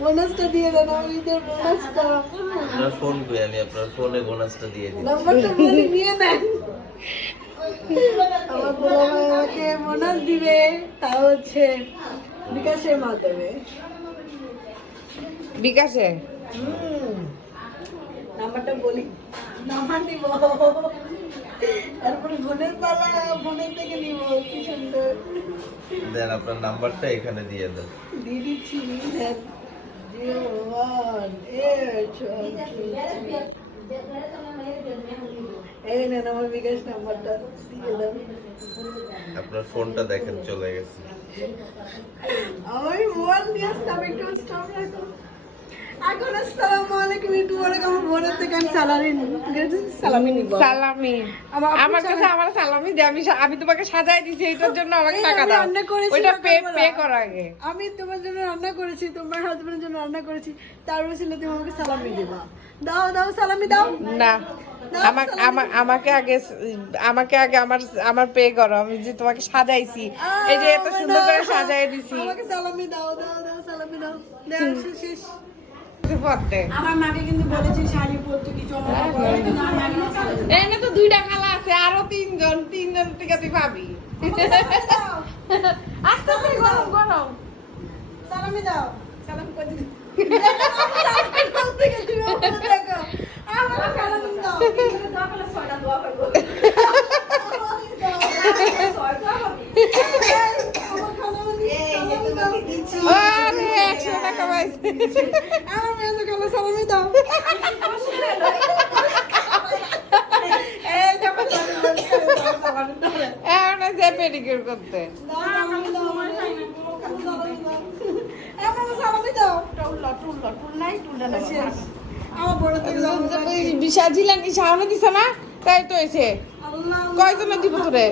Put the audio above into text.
বোনাসটা দিয়ে দেন, আমি ঈদের বোনাসটা। আপনার ফোন কই, আমি আপনার ফোনে বোনাসটা দিয়ে দিই। নাম্বারটা বলে নিয়ে নেন। আমার বড় ভাই আমাকে বোনাস দিবে, তা হচ্ছে বিকাশের মাধ্যমে। বিকাশে নাম্বারটা বলি, নাম্বার নিব, তারপরে বোনের পালা, বোনের থেকে নিব। কি সুন্দর। দেন আপনার নাম্বারটা এখানে দিয়ে দেন। দিয়ে দিচ্ছি, দেন। 018123। এই নেন আমার বিকাশ নাম্বারটা, দিয়ে দেন। আপনার ফোনটা দেখেন চলে গেছে। আমি মোবাইল নিয়ে আসতাম, একটু স্টপ রাখো। এখন আসসালামু আলাইকুম, একটু পরে আমার বোনের থেকে আমি সালামি নিব। সালামি আমার কাছে আমার সালামি দে, আমি তোমাকে সাজাই দিছি, এটার জন্য আমাকে টাকা দাও। ওইটা পে কর আগে। আমি তোমার জন্য রান্না করেছি, তোমার হাজবেন্ডের জন্য রান্না করেছি, তার বসলে তুমি আমাকে সালামি দিবা। দাও দাও সালামি দাও। না, আমাকে আগে আমার পে করো। আমি যে তোমাকে সাজাইছি, এই যে এত সুন্দর করে সাজাই দিছি। আমাকে সালামি দাও, দাও দাও সালামি দাও। দাও শেষ। পড়তে আমার মাকে কিন্তু বলেছি শাড়ি পরতে কিছু আমার এনে তো 2টা খালা আছে, আরো 3জন থেকে তুই পাবি। আস্তে আস্তে গরম গরম সালামি দাও। সালাম করে দিই। বলতে গেছি তুমি দেখো। আমার সালামি দাও। দোয়া করলে 6টা দোয়া করব। আরে 100 টাকা পাইছে। আমার মেয়ে তো গেল সালামি দাও। এই দেখো সালামি দাও। এখন যে পেডিকিউর করতে বিশাল জিলানি সামনে দিছে না, তাই তো এসে কয়জনে দিব তোরে।